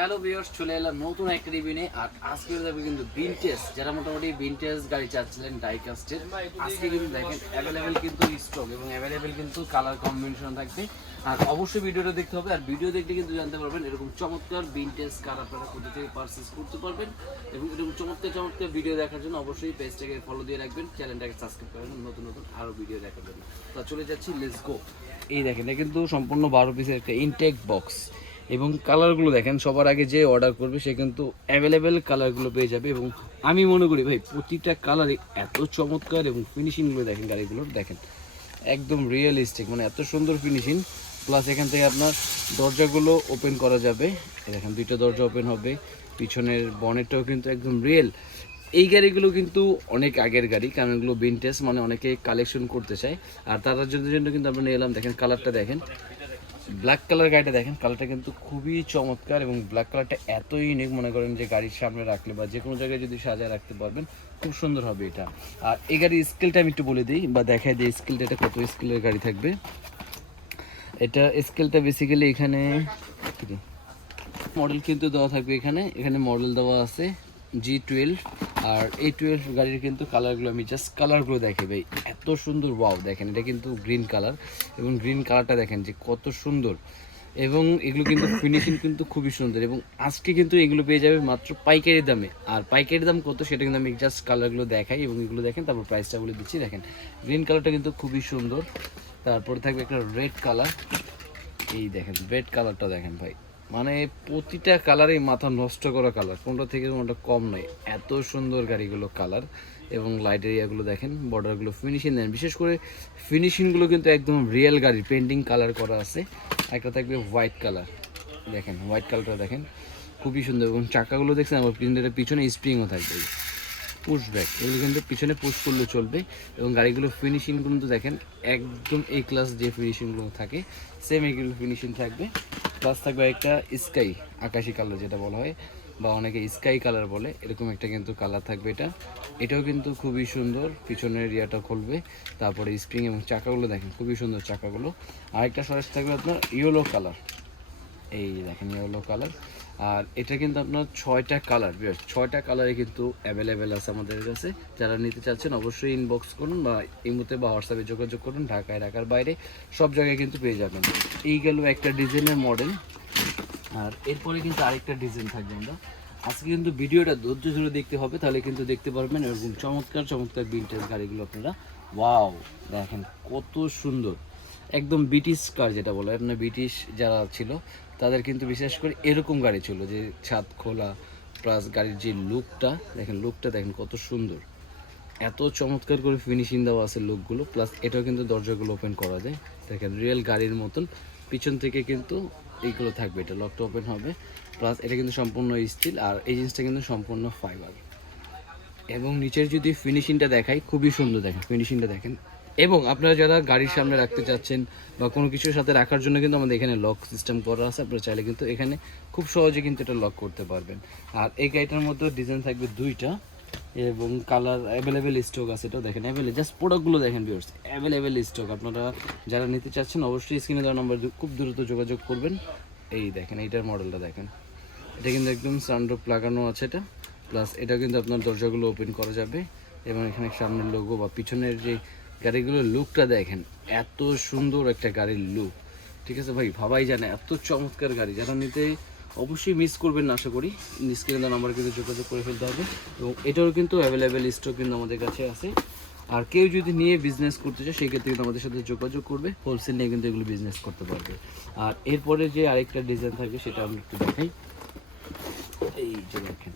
Hello viewers চলে এলাম নতুন একটা রিভিউ আর আজকে যাবে কিন্তু ভিনটেজ যারা মোটামুটি ভিনটেজ গাড়ি চাচ্ছিলেন ডাইকাস্টের আজকে কিন্তু দেখেন অ্যাভেলেবেল কিন্তু স্টক এবং অ্যাভেলেবেল কিন্তু কালার কম্বিনেশন থাকবে। আর অবশ্যই ভিডিওটা দেখতে হবে, আর ভিডিও দেখলে কিন্তু জানতে পারবেন এরকম চমৎকার ভিনটেজ কার আপনারা কোথা থেকে পারচেস করতে পারবেন এবং এরকম চমৎকার চমৎকার ভিডিও দেখার জন্য অবশ্যই পেজটাকে ফলো দিয়ে রাখবেন চ্যানেলটাকে সাবস্ক্রাইব করবেন নতুন নতুন আরও ভিডিও দেখার জন্য। তো চলে যাচ্ছি লেটস গো এই দেখেন, এটা কিন্তু সম্পূর্ণ বারো পিসের একটা ইনটেক বক্স এবং কালারগুলো দেখেন, সবার আগে যে অর্ডার করবে, সে কিন্তু অ্যাভেলেবেল কালারগুলো পেয়ে যাবে এবং আমি মনে করি ভাই, প্রতিটা কালারে এত চমৎকার এবং ফিনিশিংগুলো দেখেন, গাড়িগুলোর, দেখেন। একদম রিয়েলিস্টিক মানে এত সুন্দর ফিনিশিং প্লাস এখান থেকে আপনার দরজাগুলো ওপেন করা যাবে। দেখেন, দুইটা দরজা ওপেন হবে। পিছনের বনেটটাও কিন্তু একদম রিয়েল এই গাড়িগুলো কিন্তু অনেক আগের গাড়ি, কারণ এগুলো ভিনটেজ মানে অনেকে কালেকশন করতে চায়। আর তার জন্য কিন্তু আমরা নিয়ে এলাম, দেখেন কালারটা দেখেন। ব্ল্যাক কালার গাড়িটা দেখেন কালারটা কিন্তু খুবই চমৎকার এবং ব্ল্যাক কালারটা এত ইউনিক মনে করেন যে গাড়ির সামনে রাখলে বা যে কোনো জায়গায় যদি সাজায় রাখতে পারবেন, খুব সুন্দর হবে এটা। আর এই গাড়ির স্কেলটা আমি একটু বলে দিই বা দেখাই দিই স্কেলটা এটা কত স্কেলের গাড়ি থাকবে। এটা স্কেলটা বেসিক্যালি এখানে মডেল কিন্তু দেওয়া থাকবে এখানে। এখানে মডেল দেওয়া আছে জি টুয়েলভ আর এই টুয়েলভ গাড়ির কিন্তু কালারগুলো আমি জাস্ট কালারগুলো দেখে ভাই। এত সুন্দর ওয়াও দেখেন, এটা কিন্তু গ্রিন কালার এবং গ্রিন কালারটা দেখেন যে কত সুন্দর। এবং এগুলো কিন্তু ফিনিশিং কিন্তু খুবই সুন্দর এবং আজকে কিন্তু এগুলো পেয়ে যাবে মাত্র পাইকারি দামে। আর পাইকারি দাম কত সেটা কিন্তু আমি জাস্ট কালারগুলো দেখাই এবং এগুলো দেখেন, তারপর প্রাইসটা বলে দিচ্ছি, দেখেন। গ্রিন কালারটা কিন্তু খুবই সুন্দর। তারপরে থাকবে একটা রেড কালার এই দেখেন রেড কালারটা দেখেন ভাই। মানে প্রতিটা কালারেই মাথা নষ্ট করা কালার কোনটা থেকে কোনটা কম নয়। এত সুন্দর গাড়িগুলো কালার এবং লাইট এরিয়াগুলো দেখেন বর্ডারগুলো ফিনিশিং দেন। বিশেষ করে ফিনিশিংগুলো কিন্তু একদম রিয়েল গাড়ি পেন্টিং কালার করা আছে। একটা থাকবে হোয়াইট কালার দেখেন হোয়াইট কালারটা দেখেন। খুবই সুন্দর এবং চাকাগুলো দেখছেন আমার প্রিন্টারের পিছনে স্প্রিংও থাকবে। পুশ ব্যাক এগুলো কিন্তু পিছনে পুশ করলে চলবে এবং গাড়িগুলো ফিনিশিং কিন্তু দেখেন, একদম এই ক্লাস যে ফিনিশিংগুলো থাকে সেম এগুলো ফিনিশিং থাকবে। প্লাস থাকবে একটা স্কাই আকাশি কালার যেটা বলা হয়, বা অনেকে স্কাই কালার বলে, এরকম একটা কিন্তু কালার থাকবে এটা। এটাও কিন্তু খুবই সুন্দর, পিছনের এরিয়াটা খুলবে, তারপরে স্প্রিং এবং চাকাগুলো দেখেন, খুবই সুন্দর চাকাগুলো। আরেকটা সরাস থাকবে আপনার ইয়েলো কালার এই দেখেন ইয়েলো কালার আর এটা কিন্তু আপনার ছয়টা কালার ছয়টা কালারে কিন্তু অ্যাভেলেবেল আছে আমাদের কাছে। যারা নিতে চাচ্ছেন অবশ্যই ইনবক্স করুন বা ইমুতে বা হোয়াটসঅ্যাপে যোগাযোগ করুন, ঢাকায়, ঢাকার বাইরে, সব জায়গায় কিন্তু পেয়ে যাবেন। এই গেল একটা ডিজাইনের মডেল আর এরপরে কিন্তু আরেকটা ডিজাইন থাকবে আমরা। আজকে কিন্তু ভিডিওটা ধৈর্য ধরে দেখতে হবে, তাহলে কিন্তু দেখতে পারবেন এরকম চমৎকার চমৎকার ভিন্টেজ গাড়িগুলো আপনারা। ওয়াও দেখেন কত সুন্দর। একদম ব্রিটিশ কার যেটা বলে আপনার ব্রিটিশ যারা ছিল তাদের কিন্তু বিশেষ করে এরকম গাড়ি ছিল যে ছাদ খোলা প্লাস গাড়ির যে লুকটা দেখেন লুকটা দেখেন কত সুন্দর। এত চমৎকার করে ফিনিশিং দেওয়া আছে লুকগুলো প্লাস এটাও কিন্তু দরজাগুলো ওপেন করা যায়। দেখেন রিয়েল গাড়ির মতন, পিছন থেকে কিন্তু এইগুলো থাকবে, এটা লকটা ওপেন হবে প্লাস এটা কিন্তু সম্পূর্ণ স্টিল আর এই জিনিসটা কিন্তু সম্পূর্ণ ফাইবার এবং নিচের যদি ফিনিশিংটা দেখাই, খুবই সুন্দর দেখেন ফিনিশিংটা দেখেন এবং আপনারা যারা গাড়ির সামনে রাখতে চাচ্ছেন বা কোনো কিছুর সাথে রাখার জন্য কিন্তু আমাদের এখানে লক সিস্টেম করা আছে। আপনারা চাইলে কিন্তু এখানে খুব সহজে কিন্তু এটা লক করতে পারবেন। আর এই গাড়িটার মধ্যে ডিজাইন থাকবে দুইটা এবং কালার অ্যাভেলেবেল স্টক আছে, এটাও দেখেন অ্যাভেলেবল জাস্ট প্রোডাক্টগুলো দেখেন ভিউয়ার্স অ্যাভেলেবেল স্টক আপনারা যারা নিতে চাচ্ছেন অবশ্যই স্ক্রিনে দেওয়া নাম্বার খুব দ্রুত যোগাযোগ করবেন। এই দেখেন, এইটার মডেলটা দেখেন। এটা কিন্তু একদম সানরুফ লাগানো আছে এটা। প্লাস এটা কিন্তু আপনার দরজাগুলো ওপেন করা যাবে এবং এখানে সামনের লোগো বা পিছনের যে গাড়িগুলোর লুকটা দেখেন, এত সুন্দর একটা গাড়ির লুক ঠিক আছে ভাই? ভাবাই জানে এত চমৎকার গাড়ি। যারা নিতে অবশ্যই মিস করবেন না, আশা করি। স্ক্রিনে নাম্বার কিন্তু যোগাযোগ করে ফেলতে হবে। এবং এটাও কিন্তু অ্যাভেলেবেল স্টক কিন্তু আমাদের কাছে আছে। আর কেউ যদি নিয়ে বিজনেস করতে চায়, সেক্ষেত্রে কিন্তু আমাদের সাথে যোগাযোগ করবে। হোলসেল নিয়ে কিন্তু এগুলো বিজনেস করতে পারবে। আর এরপরে যে আরেকটা ডিজাইন থাকবে, সেটা আমি একটু দেখাই। এই যে দেখেন,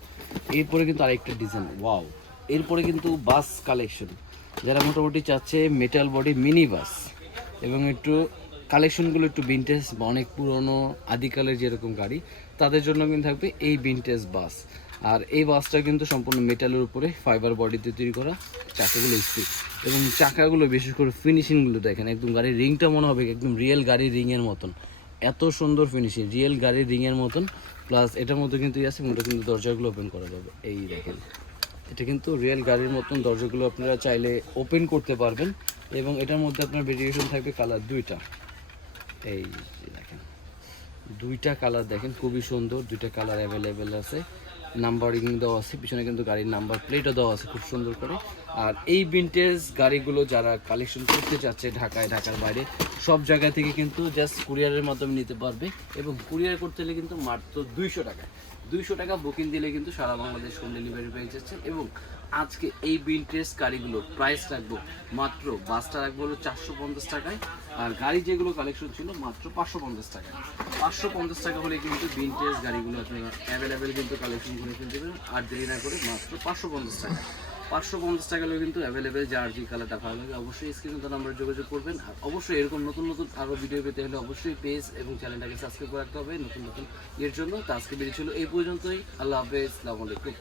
এরপরে কিন্তু আরেকটা ডিজাইন ওয়াও এরপরে কিন্তু বাস কালেকশন যারা মোটামুটি চাচ্ছে মেটাল বডি মিনি বাস এবং একটু কালেকশনগুলো একটু ভিনটেজ বা অনেক পুরনো, আদিকালের যেরকম গাড়ি, তাদের জন্য কিন্তু থাকবে এই ভিনটেজ বাস আর এই বাসটা কিন্তু সম্পূর্ণ মেটালের উপরে ফাইবার বডিতে তৈরি করা চাকাগুলো স্পিড এবং চাকাগুলো বিশেষ করে ফিনিশিংগুলো দেখেন, একদম গাড়ির রিংটা মনে হবে একদম রিয়েল গাড়ির রিংয়ের মতন। এত সুন্দর ফিনিশিং রিয়েল গাড়ির রিংয়ের মতন। প্লাস এটার মধ্যে কিন্তু আছে ওটা কিন্তু দরজাগুলো ওপেন করা যাবে। এই দেখেন। এটা কিন্তু রিয়েল গাড়ির মতন দরজাগুলো আপনারা চাইলে ওপেন করতে পারবেন এবং এটার মধ্যে আপনার ভেরিয়েশন থাকবে কালার দুইটা। এই দেখেন, দুইটা কালার দেখেন, খুবই সুন্দর, দুইটা কালার অ্যাভেলেবেল আছে। নাম্বারিং দেওয়া আছে, পিছনে কিন্তু গাড়ির নাম্বার প্লেটও দেওয়া আছে খুব সুন্দর করে। আর এই ভিনটেজ গাড়িগুলো যারা কালেকশন করতে চাচ্ছে ঢাকায়, ঢাকার বাইরে, সব জায়গা থেকে কিন্তু জাস্ট কুরিয়ারের মাধ্যমে নিতে পারবে এবং কুরিয়ার করতে হলে কিন্তু মাত্র দুইশো টাকা। দুইশো টাকা বুকিং দিলে কিন্তু সারা বাংলাদেশ হোম ডেলিভারি পেয়ে যাচ্ছে এবং আজকে এই ভিনটেজ গাড়িগুলোর প্রাইস রাখব মাত্র বাসটা রাখব হলো চারশো পঞ্চাশ টাকায় আর গাড়ি যেগুলো কালেকশন ছিল মাত্র পাঁচশো পঞ্চাশ টাকা পাঁচশো পঞ্চাশ টাকা হলে কিন্তু ভিনটেজ গাড়িগুলো আপনারা অ্যাভেলেবেল কিন্তু কালেকশন করে ফেলতে পারেন, আর দেরি না করে মাত্র পাঁচশো পঞ্চাশ টাকা পাঁচশো পঞ্চাশ টাকা হলেও কিন্তু অ্যাভেলেবেল যার যে কালারটা ভালো লাগে, অবশ্যই স্ক্রিনে তো নাম্বারে যোগাযোগ করবেন। আর অবশ্যই এরকম নতুন নতুন আরও ভিডিও পেতে হলে অবশ্যই পেজ এবং চ্যানেলটাকে সাবস্ক্রাইব করে রাখতে হবে নতুন নতুন এর জন্য। তো আজকে বেরিয়েছিল এই পর্যন্তই। আল্লাহ হাফেজ আসসালামু আলাইকুম।